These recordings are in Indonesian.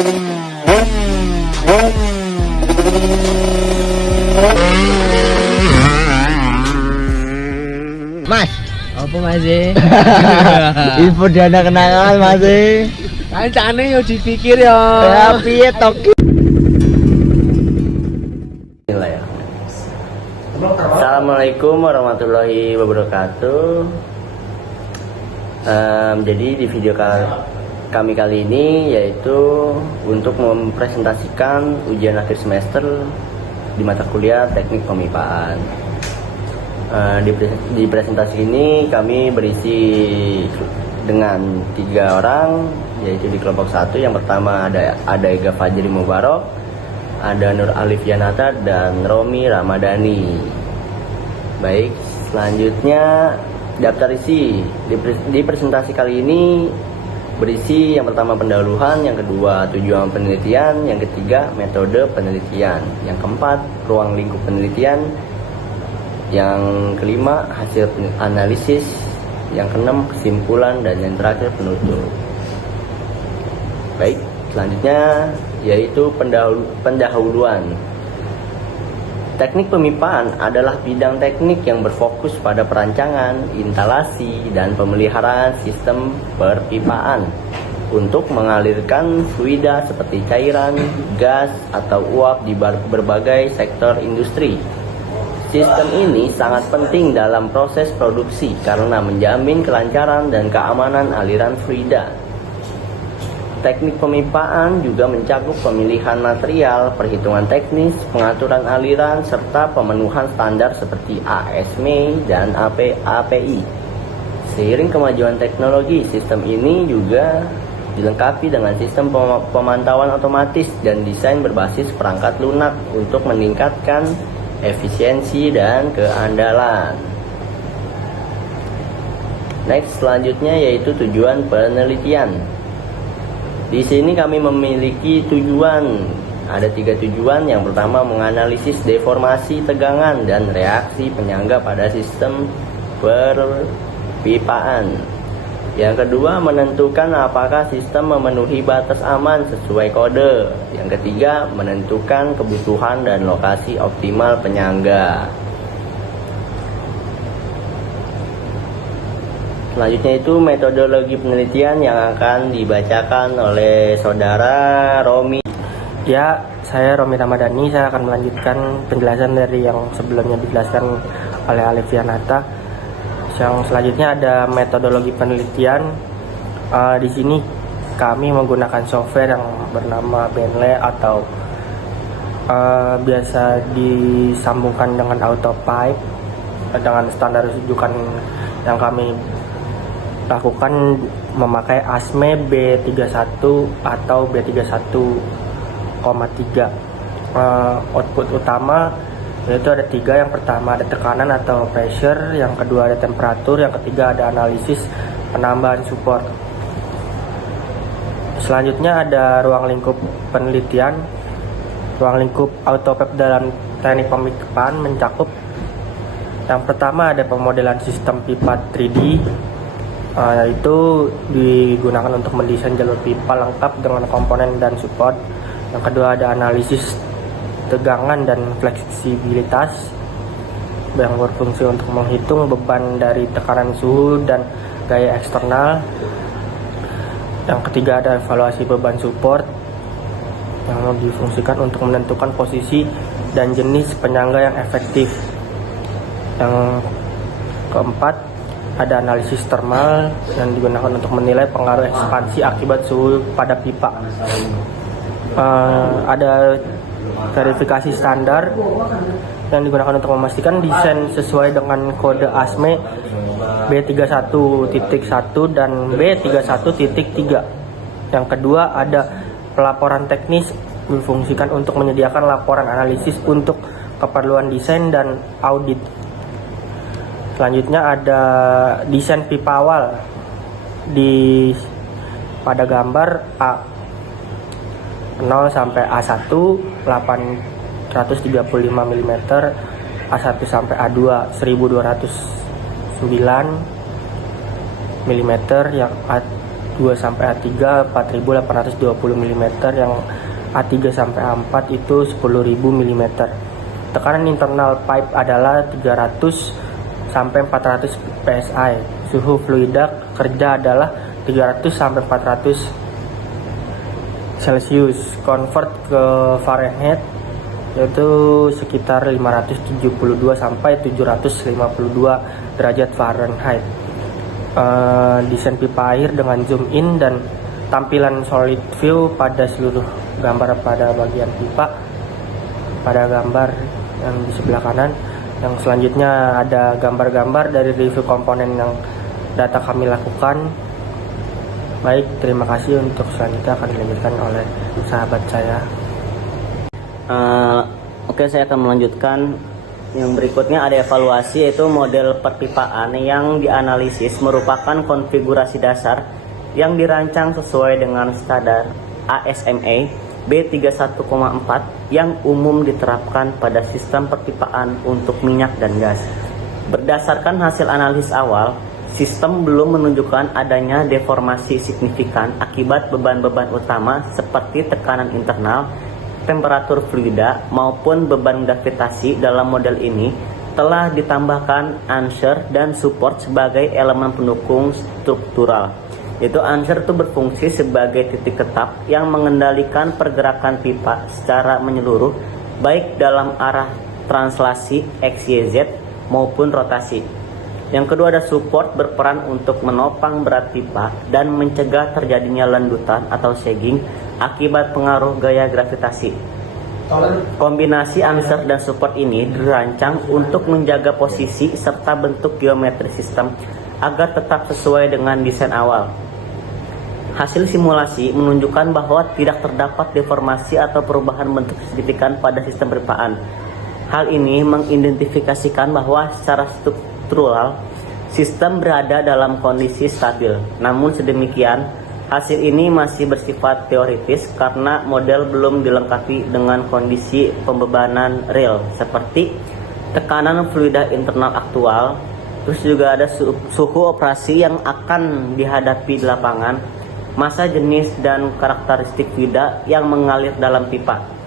Mas, apa Mas? Info dana kenangan Mas. Kancane yo dipikir yo. Ya piye tok. Assalamualaikum warahmatullahi wabarakatuh. Jadi di video kami kali ini yaitu untuk mempresentasikan ujian akhir semester di mata kuliah teknik pemipaan. Di presentasi ini kami berisi dengan 3 orang, yaitu di kelompok 1 yang pertama ada Ega Fajri Mubarok, ada Nur Alif Yanata dan Romi Ramadhani. Baik, selanjutnya daftar isi di presentasi kali ini berisi yang pertama pendahuluan, yang kedua tujuan penelitian, yang ketiga metode penelitian, yang keempat ruang lingkup penelitian, yang kelima hasil analisis, yang keenam kesimpulan, dan yang terakhir penutup. Baik, selanjutnya yaitu pendahuluan. Teknik pemipaan adalah bidang teknik yang berfokus pada perancangan, instalasi, dan pemeliharaan sistem perpipaan untuk mengalirkan fluida seperti cairan, gas, atau uap di berbagai sektor industri. Sistem ini sangat penting dalam proses produksi karena menjamin kelancaran dan keamanan aliran fluida. Teknik pemipaan juga mencakup pemilihan material, perhitungan teknis, pengaturan aliran, serta pemenuhan standar seperti ASME dan API. Seiring kemajuan teknologi, sistem ini juga dilengkapi dengan sistem pemantauan otomatis dan desain berbasis perangkat lunak untuk meningkatkan efisiensi dan keandalan. Next, selanjutnya yaitu tujuan penelitian. Di sini kami memiliki tujuan. Ada 3 tujuan. Yang pertama, menganalisis deformasi tegangan dan reaksi penyangga pada sistem perpipaan. Yang kedua, menentukan apakah sistem memenuhi batas aman sesuai kode. Yang ketiga, menentukan kebutuhan dan lokasi optimal penyangga. Selanjutnya itu metodologi penelitian yang akan dibacakan oleh saudara Romi. Ya, saya Romi Ramadhani. Saya akan melanjutkan penjelasan dari yang sebelumnya dijelaskan oleh Alif Yanata. Yang selanjutnya ada metodologi penelitian. Di sini kami menggunakan software yang bernama Bentley atau biasa disambungkan dengan AutoPipe dengan standar rujukan yang kami lakukan memakai ASME B31 atau B31,3. Output utama yaitu ada 3. Yang pertama ada tekanan atau pressure, yang kedua ada temperatur, yang ketiga ada analisis penambahan support. Selanjutnya ada ruang lingkup penelitian. Ruang lingkup AutoPipe dalam teknik pemipaan mencakup yang pertama ada pemodelan sistem pipa 3D, yaitu digunakan untuk mendesain jalur pipa lengkap dengan komponen dan support. Yang kedua ada analisis tegangan dan fleksibilitas yang berfungsi untuk menghitung beban dari tekanan suhu dan gaya eksternal. Yang ketiga ada evaluasi beban support yang difungsikan untuk menentukan posisi dan jenis penyangga yang efektif. Yang keempat ada analisis thermal yang digunakan untuk menilai pengaruh ekspansi akibat suhu pada pipa. Ada verifikasi standar yang digunakan untuk memastikan desain sesuai dengan kode ASME B31.1 dan B31.3. Yang kedua ada pelaporan teknis difungsikan untuk menyediakan laporan analisis untuk keperluan desain dan audit. Selanjutnya ada desain pipa awal pada gambar A0 sampai A1 835 mm, A1 sampai A2 1209 mm, yang 2 sampai A3 4820 mm, yang A3 sampai A4 itu 10.000 mm. Tekanan internal pipe adalah 300 sampai 400 psi. Suhu fluida kerja adalah 300 sampai 400 Celcius. Convert ke Fahrenheit yaitu sekitar 572 sampai 752 derajat Fahrenheit. Desain pipa air dengan zoom in dan tampilan solid view pada seluruh gambar pada bagian pipa pada gambar yang di sebelah kanan. Yang selanjutnya ada gambar-gambar dari review komponen yang data kami lakukan. Baik, terima kasih. Untuk selanjutnya akan dilanjutkan oleh sahabat saya. Oke, saya akan melanjutkan. Yang berikutnya ada evaluasi, yaitu model perpipaan yang dianalisis merupakan konfigurasi dasar yang dirancang sesuai dengan standar ASME B31,4 yang umum diterapkan pada sistem perpipaan untuk minyak dan gas. Berdasarkan hasil analisis awal, sistem belum menunjukkan adanya deformasi signifikan akibat beban-beban utama seperti tekanan internal, temperatur fluida maupun beban gravitasi. Dalam model ini telah ditambahkan answer dan support sebagai elemen pendukung struktural. Yaitu answer itu berfungsi sebagai titik tetap yang mengendalikan pergerakan pipa secara menyeluruh, baik dalam arah translasi XYZ maupun rotasi. Yang kedua ada support, berperan untuk menopang berat pipa dan mencegah terjadinya lendutan atau sagging akibat pengaruh gaya gravitasi. Kombinasi answer dan support ini dirancang untuk menjaga posisi serta bentuk geometri sistem agar tetap sesuai dengan desain awal. Hasil simulasi menunjukkan bahwa tidak terdapat deformasi atau perubahan bentuk signifikan pada sistem perpipaan. Hal ini mengidentifikasikan bahwa secara struktural sistem berada dalam kondisi stabil. Namun sedemikian, hasil ini masih bersifat teoritis karena model belum dilengkapi dengan kondisi pembebanan real seperti tekanan fluida internal aktual. Terus juga ada suhu operasi yang akan dihadapi di lapangan, massa jenis dan karakteristik fluida yang mengalir dalam pipa.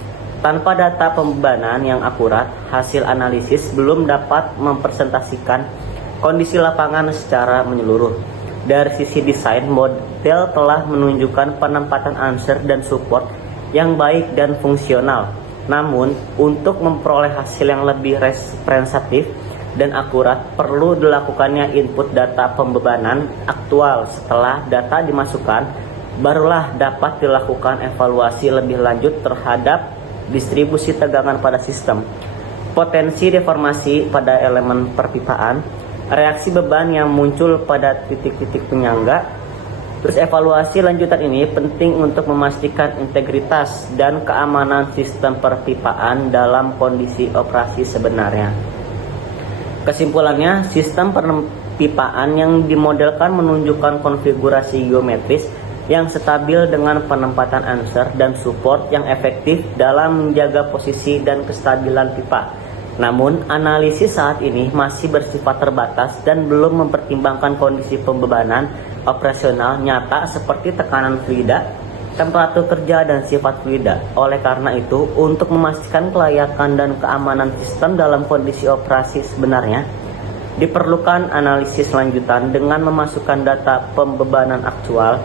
Tanpa data pembebanan yang akurat, hasil analisis belum dapat mempresentasikan kondisi lapangan secara menyeluruh. Dari sisi desain, model telah menunjukkan penempatan answer dan support yang baik dan fungsional. Namun, untuk memperoleh hasil yang lebih representatif dan akurat, perlu dilakukannya input data pembebanan aktual. Setelah data dimasukkan, barulah dapat dilakukan evaluasi lebih lanjut terhadap distribusi tegangan pada sistem, potensi deformasi pada elemen perpipaan, reaksi beban yang muncul pada titik-titik penyangga. Terus evaluasi lanjutan ini penting untuk memastikan integritas dan keamanan sistem perpipaan dalam kondisi operasi sebenarnya. Kesimpulannya, sistem perpipaan yang dimodelkan menunjukkan konfigurasi geometris yang stabil dengan penempatan answer dan support yang efektif dalam menjaga posisi dan kestabilan pipa. Namun, analisis saat ini masih bersifat terbatas dan belum mempertimbangkan kondisi pembebanan operasional nyata seperti tekanan fluida, temperatur kerja, dan sifat fluida. Oleh karena itu, untuk memastikan kelayakan dan keamanan sistem dalam kondisi operasi sebenarnya, diperlukan analisis lanjutan dengan memasukkan data pembebanan aktual,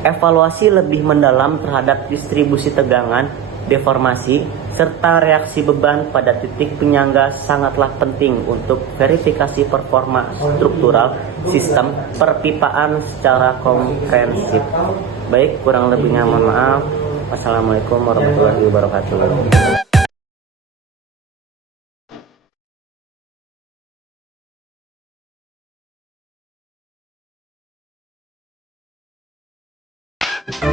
evaluasi lebih mendalam terhadap distribusi tegangan, deformasi, serta reaksi beban pada titik penyangga sangatlah penting untuk verifikasi performa struktural sistem perpipaan secara komprehensif. Baik, kurang lebihnya mohon maaf. Wassalamualaikum warahmatullahi wabarakatuh.